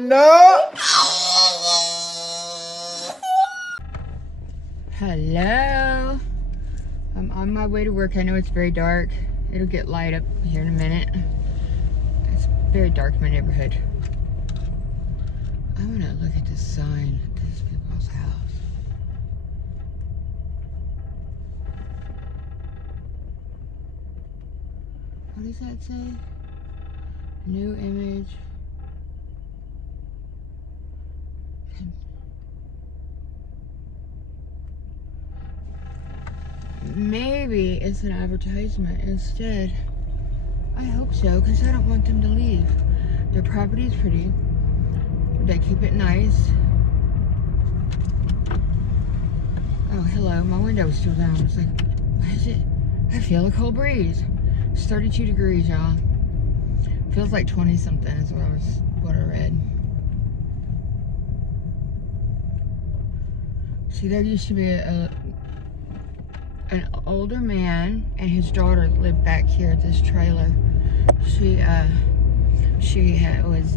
No. Hello. I'm on my way to work. I know it's very dark. It'll get light up here in a minute. It's very dark in my neighborhood. I want to look at this sign at this people's house. What does that say? New image. Maybe it's an advertisement instead. I hope so, because I don't want them to leave. Their property is pretty. They keep it nice. Oh, hello. My window's still down. It's like, why is it? I feel a cold breeze. It's 32 degrees, y'all. Feels like 20 something is what I read. See, there used to be an older man and his daughter lived back here at this trailer. She was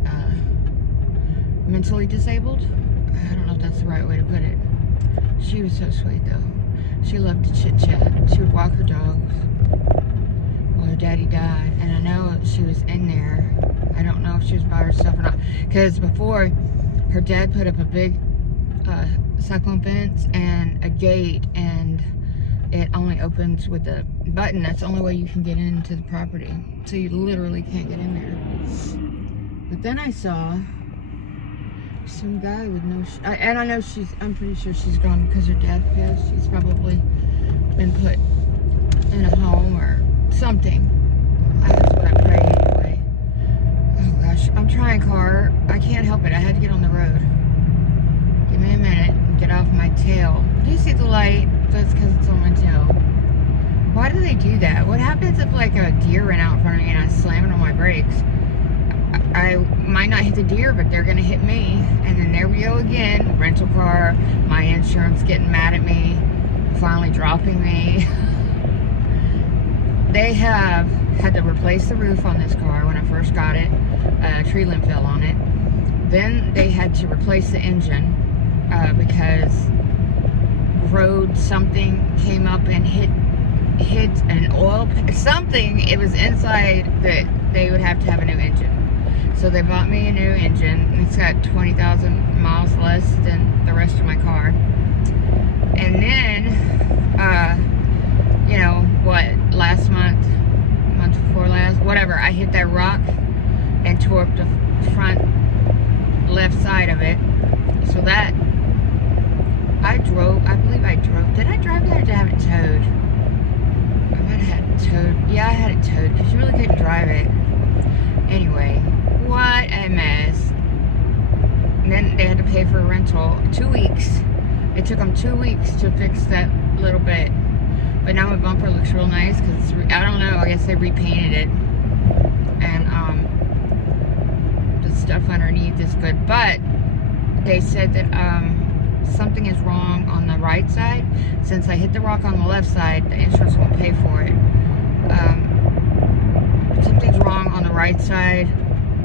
mentally disabled. I don't know if that's the right way to put it. She was so sweet though. She loved to chit chat. She would walk her dogs. Well, her daddy died, and I know she was in there. I don't know if she was by herself or not, because before her dad put up a big cyclone fence and a gate, and it only opens with a button. That's the only way you can get into the property. So you literally can't get in there. But then I saw some guy with no, and I know I'm pretty sure she's gone because her dad passed. She's probably been put in a home or something. That's what I pray anyway. Oh gosh, I'm trying, car. I can't help it. I had to get on the road. Give me a minute and get off my tail. Do you see the light? That's because it's on my tail. Why do they do that? What happens if like a deer ran out in front of me and I slam it on my brakes? I might not hit the deer, but they're gonna hit me. And then there we go again. Rental car, my insurance getting mad at me, finally dropping me. They have had to replace the roof on this car when I first got it. A tree limb fell on it. Then they had to replace the engine because road something came up and hit an oil something. It was inside that they would have to have a new engine. So they bought me a new engine. It's got 20,000 miles less than the rest of my car. And then, you know what? Last month before last, whatever. I hit that rock and tore up the front left side of it. So that. I believe I drove. Did I drive that or did I have it towed? I might have had it towed. Yeah, I had it towed because you really couldn't drive it. Anyway, what a mess. And then they had to pay for a rental 2 weeks. It took them 2 weeks to fix that little bit. But now my bumper looks real nice because I don't know, I guess they repainted it. And the stuff underneath is good. But they said that something is wrong on the right side. Since I hit the rock on the left side, the insurance won't pay for it. Something's wrong on the right side,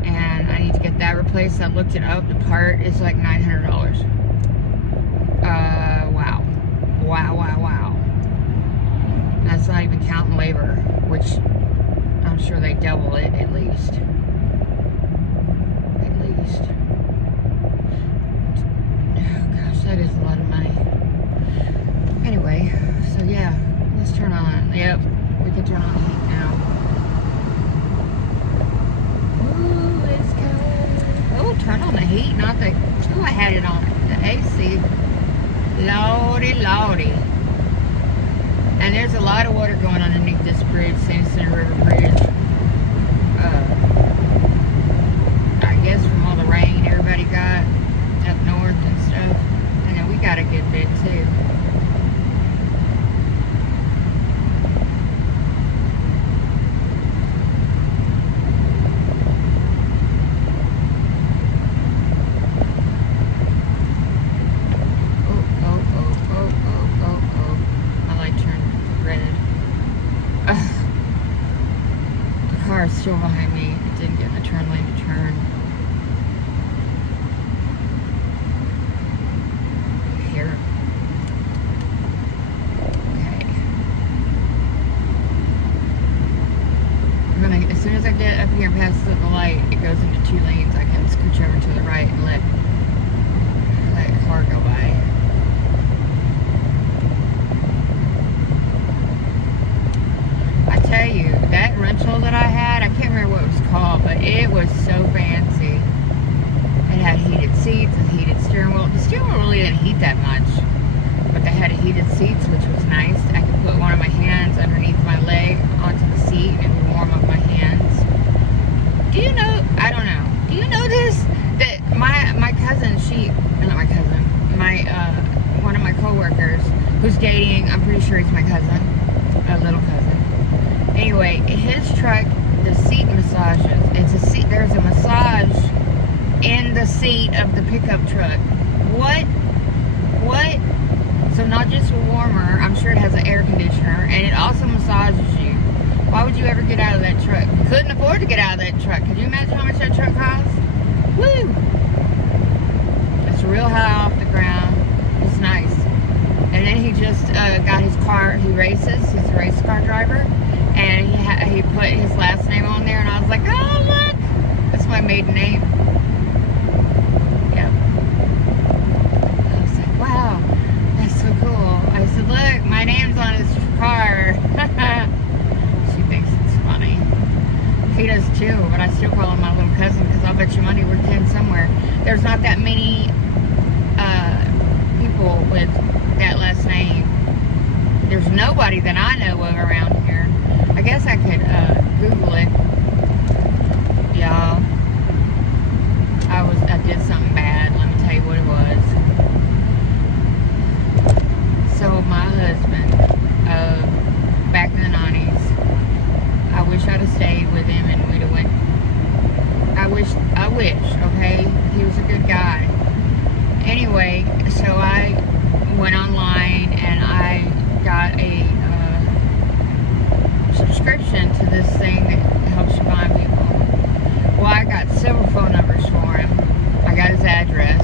and I need to get that replaced. I looked it up. The part is like $900. Wow. Wow. That's not even counting labor, which I'm sure they double it at least. That is a lot of money. Anyway, so yeah, let's turn on. Yep, we can turn on the heat now. Ooh, it's cold. Oh, turn on the heat, not the. Oh, I had it on the AC. Lordy. And there's a lot of water going underneath this bridge, San Jacinto River Bridge. I guess from all the rain everybody got up north and stuff. We got a good bit too. Oh. My light turned red. The car is still behind me. It didn't get in the turn lane to turn. past the light, it goes into 2 lanes. I can scooch over to the right and let a car go by. I tell you, that rental that I had, I can't remember what it was called, but it was so fancy. It had heated seats, a heated steering wheel. The steering wheel really didn't heat that much, but they had heated seats, which was nice. I could put one of my hands underneath my leg onto the seat, and it would warm up my hands. Do you know, I don't know, do you know this? That my cousin, not my cousin, one of my coworkers who's dating, I'm pretty sure he's my cousin, a little cousin. Anyway, his truck, the seat massages. There's a massage in the seat of the pickup truck. What? So not just a warmer, I'm sure it has an air conditioner, and it also massages you. Why would you ever get out of that truck? Couldn't afford to get out of that truck. Could you imagine how much that truck costs? Woo! It's real high off the ground. It's nice. And then he just got his car. He races. He's a race car driver. And he put his last name on there. And I was like, oh, look! That's my maiden name. Yep. I was like, wow. That's so cool. I said, look, my name's on his car. She thinks it's funny. He does too, but I still call him my little cousin because I'll bet you money we're kin somewhere. There's not that many people with that last name. There's nobody that I know of around here. I guess I could Google it. Y'all. I did something bad. Let me tell you what it was. So my husband, back in the 90s, I wish I'd have stayed with him and we'd have went. I wish, okay? He was a good guy. Anyway, so I went online and I got a subscription to this thing that helps you find people. Well, I got several phone numbers for him. I got his address.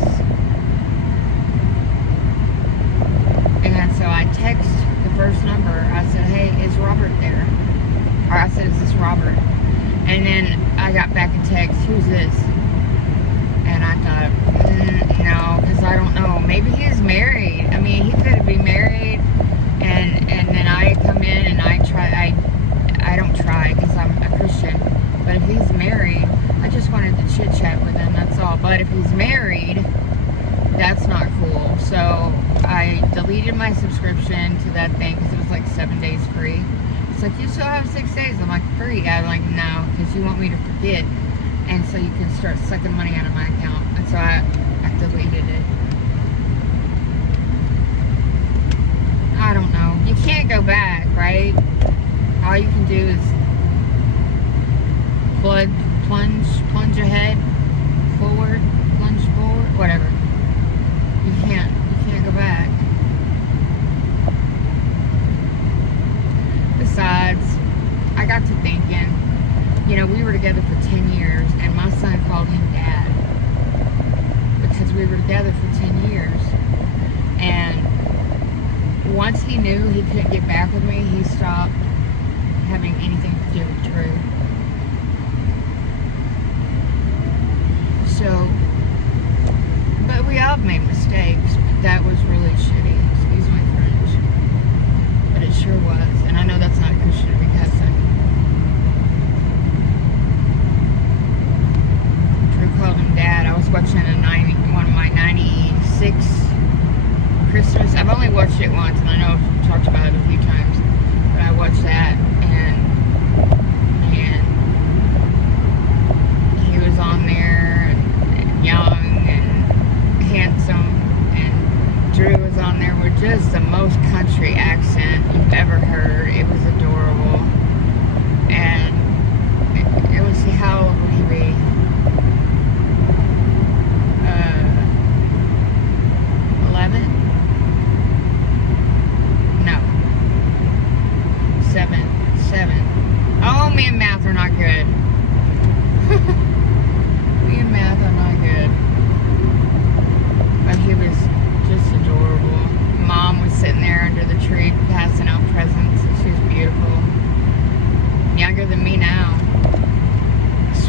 And so I text the first number. I said, hey, is Robert there? Or I said, is this Robert? And then I got back a text, who's this? And I thought, no, because I don't know. Maybe he's married. I mean, he could be married. And then I come in and I don't try because I'm a Christian. But if he's married, I just wanted to chit chat with him, that's all. But if he's married, that's not cool. So I deleted my subscription to that thing because it was like 7 days free. It's like, you still have 6 days. I'm like, free? I'm like, no, because you want me to forget. And so you can start sucking money out of my account. And so I deleted it. I don't know. You can't go back, right? All you can do is plunge ahead, forward, plunge forward, whatever. You can't go back. Besides, I got to thinking, you know, we were together for 10 years, and my son called him Dad because we were together for 10 years. And once he knew he couldn't get back with me, he stopped having anything to do with Drew. So, but we all made mistakes. But that was really shitty. Excuse my French. But it sure was. And I know that's not a Christian to be cussing. Drew called him Dad. I was watching one of my 96 Christmas. I've only watched it once, and I know I've talked about it a few times. But I watched that, and he was on there, and young and handsome, and Drew was on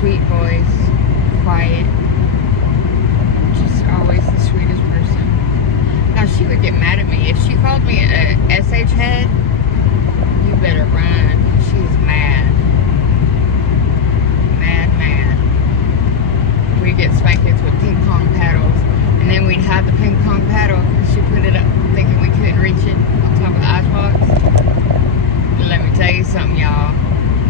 sweet voice, quiet, just always the sweetest person. Now, she would get mad at me. If she called me a SH head, you better run. She's mad. Mad. We'd get spankings with ping pong paddles, and then we'd have the ping pong paddle, and she put it up thinking we couldn't reach it on top of the icebox. But let me tell you something, y'all.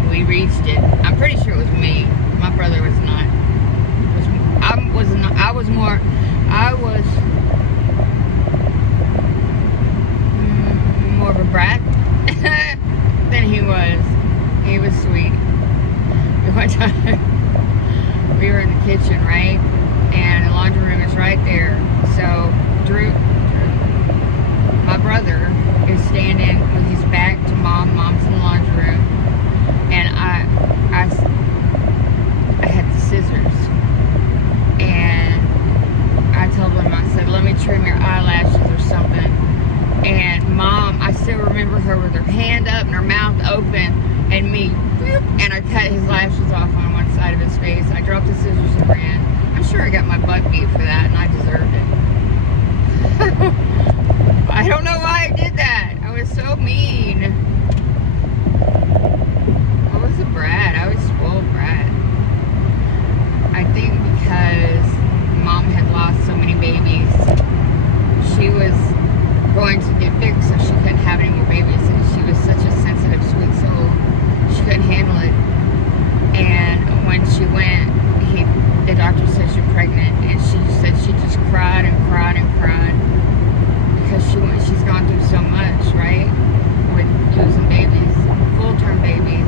We reached it. I'm pretty sure it was me. My brother was not. I was more of a brat than he was. He was sweet. One time, we were in the kitchen, right? And the laundry room is right there. So, Drew, my brother, is standing with his back to Mom. Mom's in the laundry room. And I had the scissors. And I told him, I said, let me trim your eyelashes or something. And Mom, I still remember her with her hand up and her mouth open, and me, and I cut his lashes off on one side of his face. I dropped the scissors and ran. I'm sure I got my butt beat for that, and I deserved it. I don't know why I did that. I was so mean. I was a brat. I was a spoiled brat. I think because Mom had lost so many babies, she was going to get fixed, so she couldn't have any more babies, and she was such a sensitive, sweet soul. She couldn't handle it. And when she went, the doctor said she's pregnant, and she said she just cried and cried and cried because she's gone through so much, right? With losing babies, full-term babies.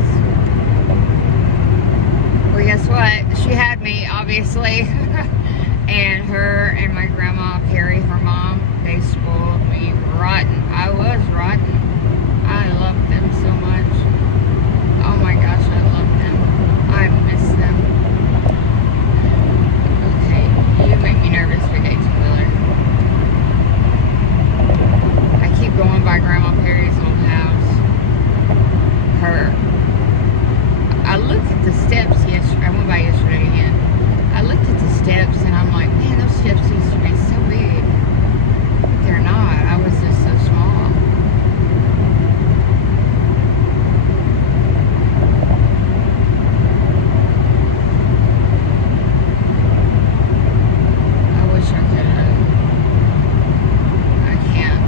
Well, guess what? She had me, obviously. And her and my grandma, Perry, her mom, they spoiled me rotten. I was rotten. I loved them so much. Oh my gosh, I love them. I miss them. Okay, you make me nervous for 18-wheeler. I keep going by Grandma Perry's old house. I looked at the steps yesterday. I went by yesterday again. I looked at the steps and I'm like, man, those steps used to be so big. But they're not. I was just so small. I wish I could have. I can't.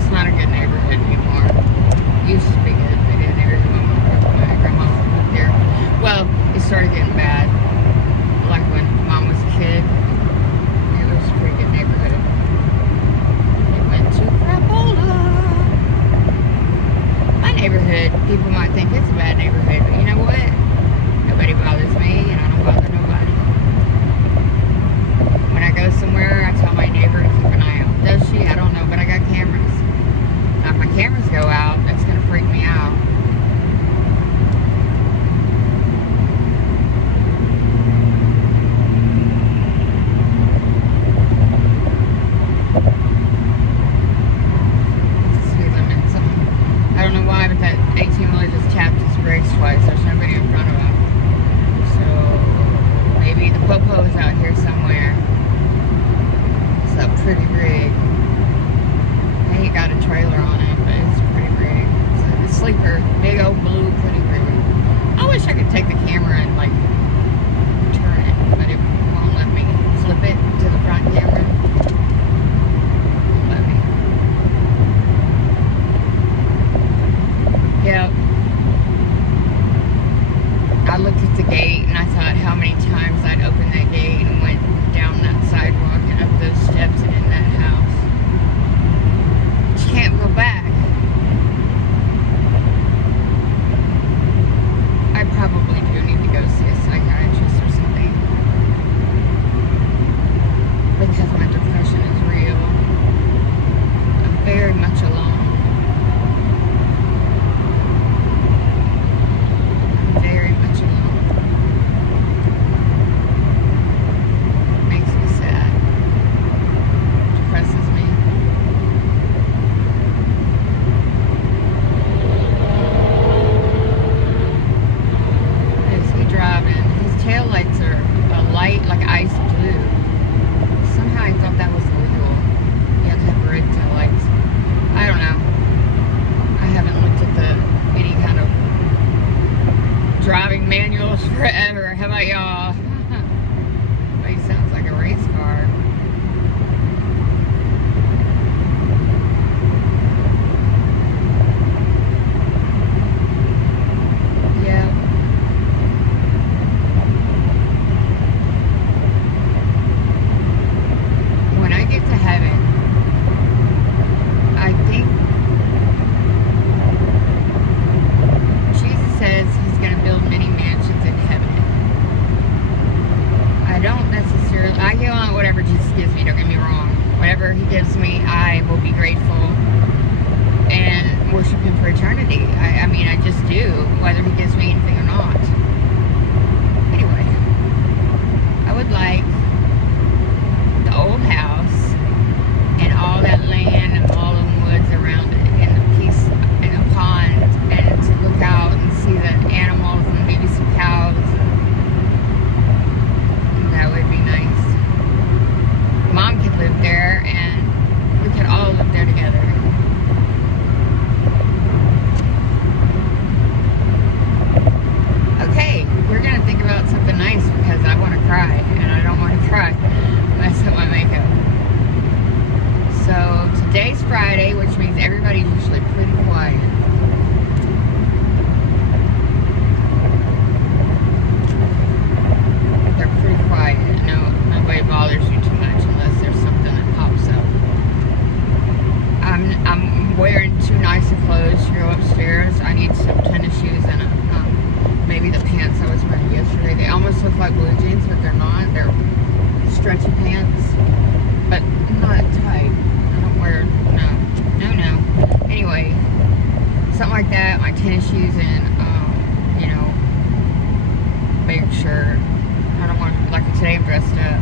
It's not a good neighborhood anymore. It used to be good. They didn't ever do my grandma lived there. Well, it started getting bad. Like when Mom was a kid, it was a pretty good neighborhood. It went to Crapola. My neighborhood, people might think it's a bad neighborhood, but you know what? Nobody bothers me, and I don't bother nobody. When I go somewhere, I tell my neighbor to keep an eye out. Does she? I don't know, but I got cameras. Now, if my cameras go out, that's going to freak me out. I don't know why, but that 18-wheeler just tapped his brakes twice. There's nobody in front of him. So maybe the popo is out here somewhere. It's a pretty rig. He got a trailer on it, but it's pretty rig. It's a sleeper, big old blue, pretty rig. I wish I could take the camera and like turn it, but it won't let me flip it to the front camera. Yep. I looked at the gate and I thought how many times I'd open that gate and went down that sidewalk and up those steps and in that house. But you can't go back. I probably do need to go see a psychiatrist or something. Because my depression is real. I'm very much alone. ice blue. Somehow I thought that was illegal. You have to have red taillights. I don't know. I haven't looked at any kind of driving manuals forever. How about y'all? It sounds like a race car. Yeah. When I get to heaven, I think Jesus says he's going to build many mansions in heaven. I don't necessarily, I go on whatever Jesus gives me, don't get me wrong. Whatever he gives me, I will be grateful and worship him for eternity. I mean, I just do, whether he gives me anything or not. Anyway, I would like the old house and all that land and all the woods around it and the peace and the pond and to look out and see the animals and maybe some cows. That would be nice. Mom could live there and we could all live there together. Okay, we're gonna think about something nice because I want to cry and I don't want to cry. Mess up my makeup. So today's Friday, which means everybody's usually pretty quiet. They're pretty quiet. Nobody bothers you too much unless there's something that pops up. I'm wearing too nice of clothes to go upstairs. I need some tennis shoes and maybe the pants I was wearing yesterday. They almost look like blue jeans, but they're not. They're stretchy pants, but not tight. I don't wear, no. Anyway, something like that, my tennis shoes and, big shirt. I don't want, like today I'm dressed up,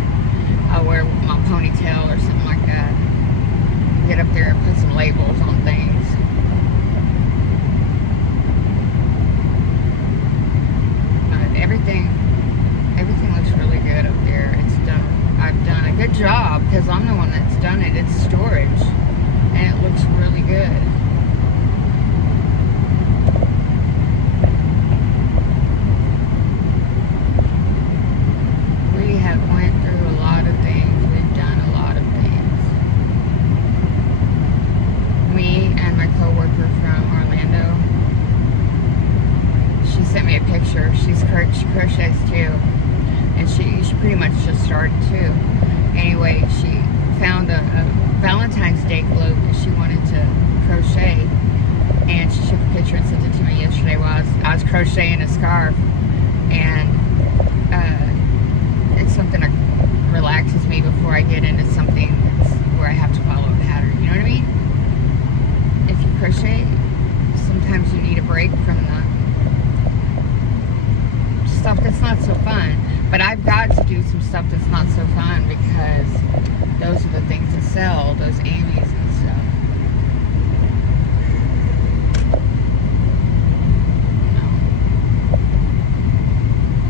I'll wear my ponytail or something like that. Get up there and put some labels on things. But everything looks really good up there. It's done. I've done a good job because I'm the one that's done it. It's storage and it looks really good. We have went through a lot of things. We've done a lot of things. Me and my coworker from Orlando, she sent me a picture. She crochets too. And she pretty much just started too. Anyway, she found a Valentine's Day globe that she wanted to crochet, and she took a picture and sent it to me yesterday while I was crocheting a scarf. And it's something that relaxes me before I get into something that's where I have to follow a pattern. You know what I mean? If you crochet, sometimes you need a break from the stuff that's not so fun. But I've got to do some stuff that's not so fun because those are the things that sell, those Amies and stuff.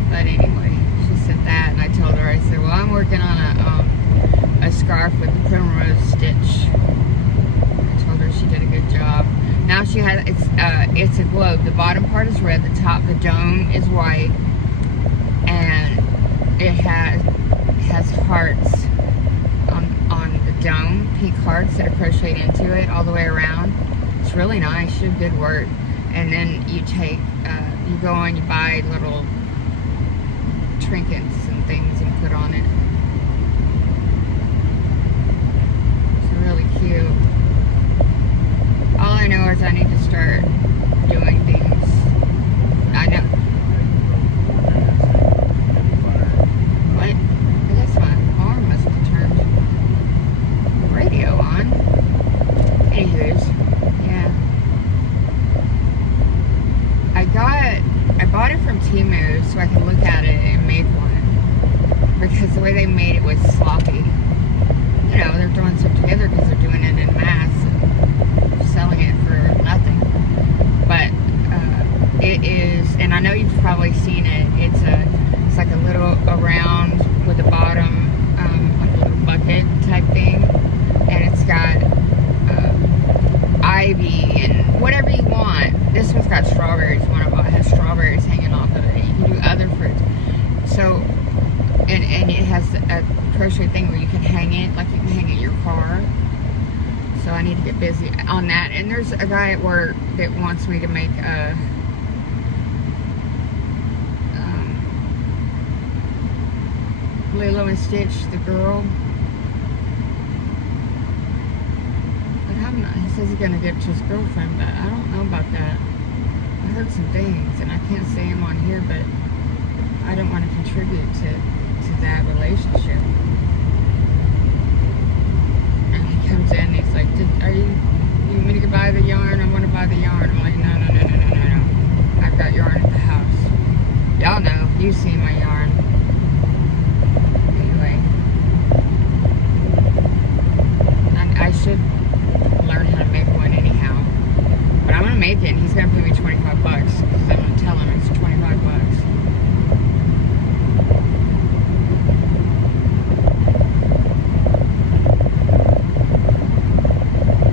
But anyway, she said that and I told her, I said, well, I'm working on a scarf with the primrose stitch. I told her she did a good job. Now she has, it's a globe. The bottom part is red, the top, the dome is white. And it has hearts on the dome, pink hearts that are crocheted into it all the way around. It's really nice. She did good work. And then you take, you go and you buy little trinkets and things and put on it. It's really cute. All I know is I need to start doing things. I know. What? I guess my arm must have turned the radio on. Anyways, yeah. I bought it from Temu so I could look at it and make one. Because the way they made it was sloppy. You know, they're throwing stuff together because they're doing it in mass and selling it for nothing. But it is, and I know you've probably seen it. It's like a little round with the bottom So, and it has a crochet thing where you can hang it, like you can hang it in your car. So I need to get busy on that. And there's a guy at work that wants me to make a Lilo and Stitch, the girl. But I'm not, he says he's gonna give it to his girlfriend, but I don't know about that. I heard some things, and I can't say them on here, but I don't want to contribute to that relationship. And he comes in and he's like, you want me to buy the yarn? I want to buy the yarn. I'm like, no. I've got yarn at the house. Y'all know, you've seen my yarn. Anyway. And I should learn how to make one anyhow. But I'm going to make it, and he's going to pay me $25 because I'm going to tell him it's $25.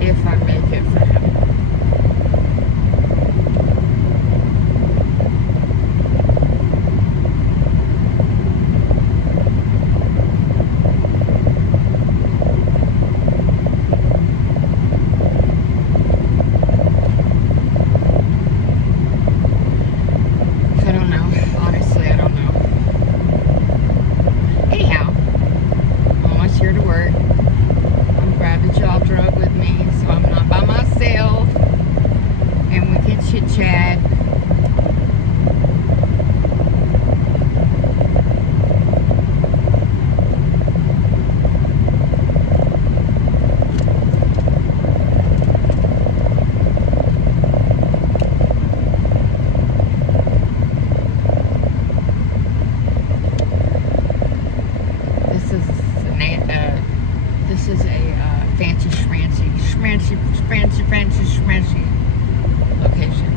If I make it for him. I don't know. Honestly, I don't know. Anyhow, I'm almost here to work. I'm glad that y'all drove with me, so I'm not by myself, and we can chit chat. This is a fancy schmancy location.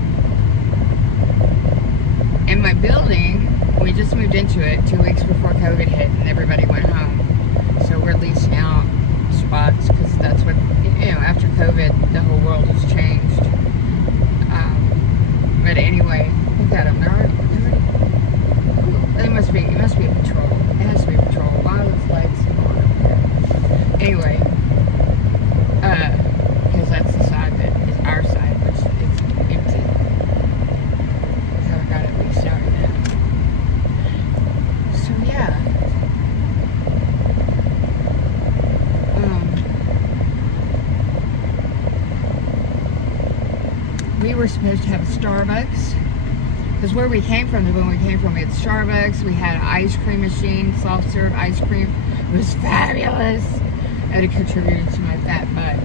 And my building, we just moved into it 2 weeks before COVID hit and everybody went home. So we're leasing out spots because that's what, after COVID, the whole world has changed. But anyway, look at them. It must be a patrol. It has to be a patrol. Why are those lights on up there? Anyway, because that's the side that is our side, which is empty. So I got it leased out yet. So yeah. We were supposed to have a Starbucks. Because when we came from, we had Starbucks, we had an ice cream machine, soft serve ice cream. It was fabulous. And it contributed to my fat butt.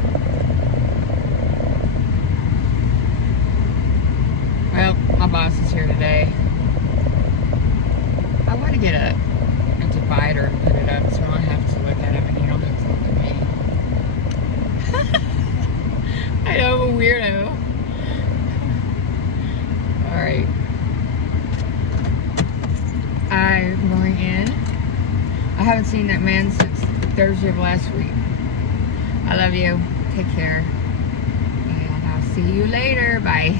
Well, my boss is here today. I want to get a divider and put it up so I don't have to look at him and he don't have to look at me. I know, I'm a weirdo. Alright. I'm going in. I haven't seen that man since Thursday of last week. I love you. Take care. And I'll see you later. Bye.